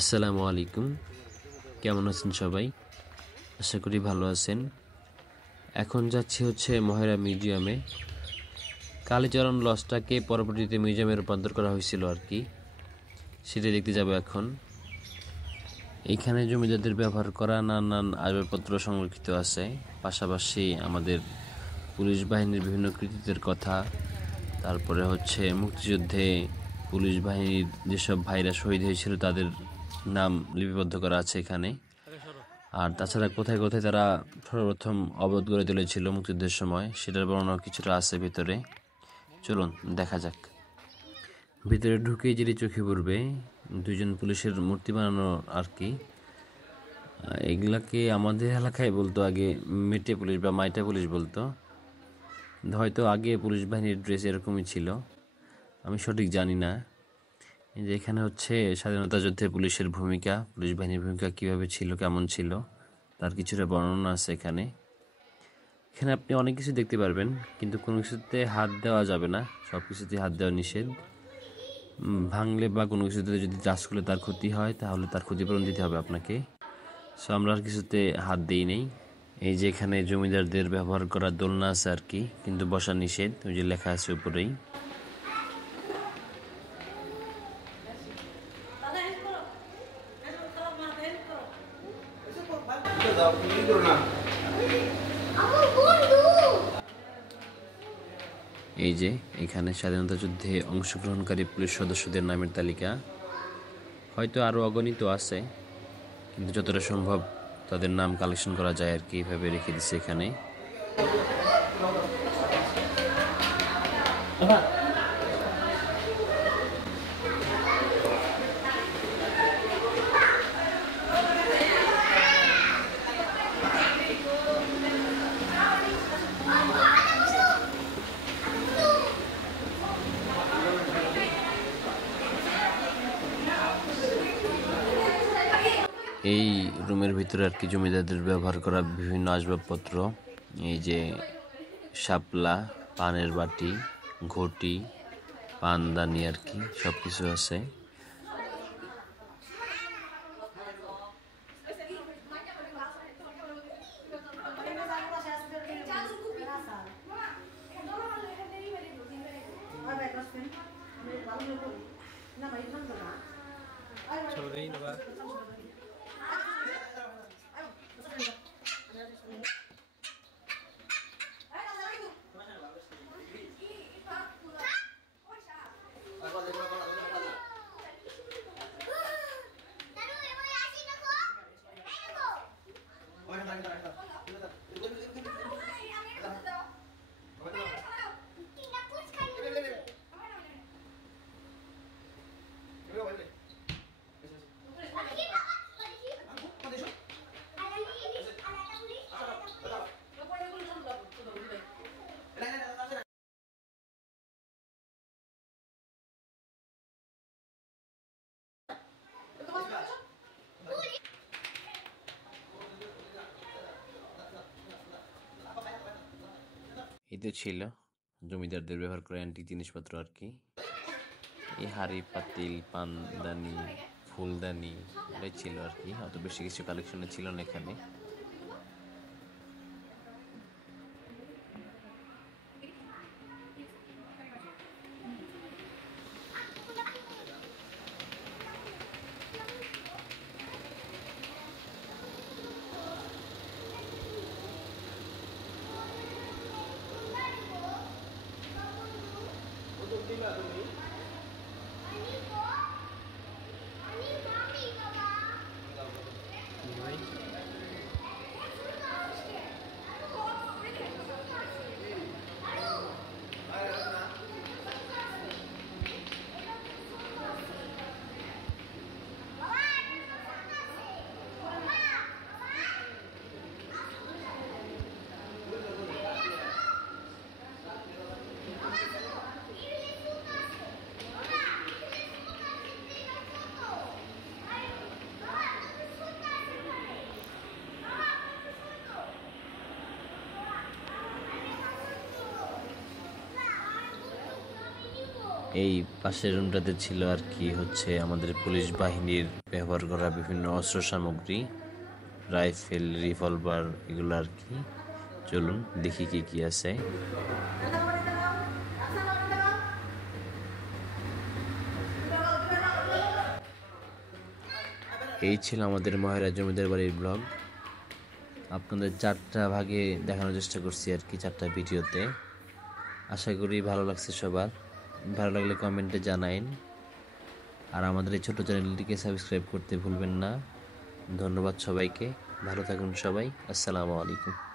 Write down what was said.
আসসালামু আলাইকুম। কেমন আছেন সবাই? আশা করি ভালো আছেন। এখন যাচ্ছি হচ্ছে মহেরা মিউজিয়ামে। কালীচরণ লজটাকে পরবর্তীতে মিউজিয়ামে রূপান্তর করা হয়েছিল আর কি, সেটা দেখতে যাব এখন। এইখানে জমিদারদের ব্যবহার করা নানান আসবাবপত্র সংরক্ষিত আছে, পাশাপাশি আমাদের পুলিশ বাহিনীর বিভিন্ন কৃতিত্বের কথা, তারপরে হচ্ছে মুক্তিযুদ্ধে পুলিশ বাহিনীর যেসব ভাইরা শহীদ হয়েছিল তাদের নাম লিপিবদ্ধ করা আছে এখানে। আর তাছাড়া কোথায় কোথায় তারা সর্বপ্রথম অবরোধ গড়ে তুলেছিল মুক্তিযুদ্ধের সময়, সেটার বর্ণনা কিছুটা আছে ভিতরে। চলুন দেখা যাক। ভিতরে ঢুকেই যেটি চোখে পড়বে দুইজন পুলিশের মূর্তি বানানো আর কি। এগুলাকে আমাদের এলাকায় বলতো আগে মেটে পুলিশ বা মাইটা পুলিশ বলতো। হয়তো আগে পুলিশ বাহিনীর ড্রেস এরকমই ছিল, আমি সঠিক জানি না। যে এখানে হচ্ছে স্বাধীনতা যুদ্ধে পুলিশের ভূমিকা, পুলিশ বাহিনীর ভূমিকা কীভাবে ছিল, কেমন ছিল, তার কিছুটা বর্ণনা আছে এখানে। এখানে আপনি অনেক কিছু দেখতে পারবেন, কিন্তু কোনো কিছুতে হাত দেওয়া যাবে না, সব কিছুতে হাত দেওয়া নিষেধ। ভাঙলে বা কোনো কিছুতে যদি টাচ করলে তার ক্ষতি হয়, তাহলে তার ক্ষতিপূরণ দিতে হবে আপনাকে। সো আমরা আর কিছুতে হাত দিই নেই। এই যে এখানে জমিদারদের ব্যবহার করা দোলনা আছে আর কি, কিন্তু বসা নিষেধ, ওই যে লেখা আছে উপরেই। এই যে এখানে স্বাধীনতা যুদ্ধে অংশগ্রহণকারী পুলিশ সদস্যদের নামের তালিকা, হয়তো আরও অগণিত আছে, কিন্তু যতটা সম্ভব তাদের নাম কালেকশন করা যায় আর কি, এইভাবে রেখে দিচ্ছে এখানে। এই রুমের ভিতরে আর কি জমিদারদের ব্যবহার করা বিভিন্ন আসবাবপত্র, এই যে শাপলা, পানের বাটি, ঘটি, পানদানি আর কি, সব কিছু আছে। এই তো ছিল জমিদারদের ব্যবহার করা অ্যান্টিক জিনিসপত্র আর কি। এই হাঁড়ি পাতিল, পানদানি, ফুলদানি, এটাই ছিল আর কি, অত বেশি কিছু কালেকশনে ছিল না এখানে। এই পাশের রুমটাতে ছিল আর কি হচ্ছে আমাদের পুলিশ বাহিনীর ব্যবহার করা বিভিন্ন অস্ত্র সামগ্রী, রাইফেল, রিভলভার, এগুলো আর কি। চলুন দেখি কি কি আছে। এই ছিল আমাদের মহেরা জমিদার বাড়ির ব্লগ। আপনাদের 4টা ভাগে দেখানোর চেষ্টা করছি আর কি, 4টা ভিডিওতে। আশা করি ভালো লাগছে সবার। ভালো লাগলে কমেন্টে জানাইন। আর আমাদের এই ছোট চ্যানেলটিকে সাবস্ক্রাইব করতে ভুলবেন না। ধন্যবাদ সবাইকে। ভালো থাকুন সবাই। আসসালামু আলাইকুম।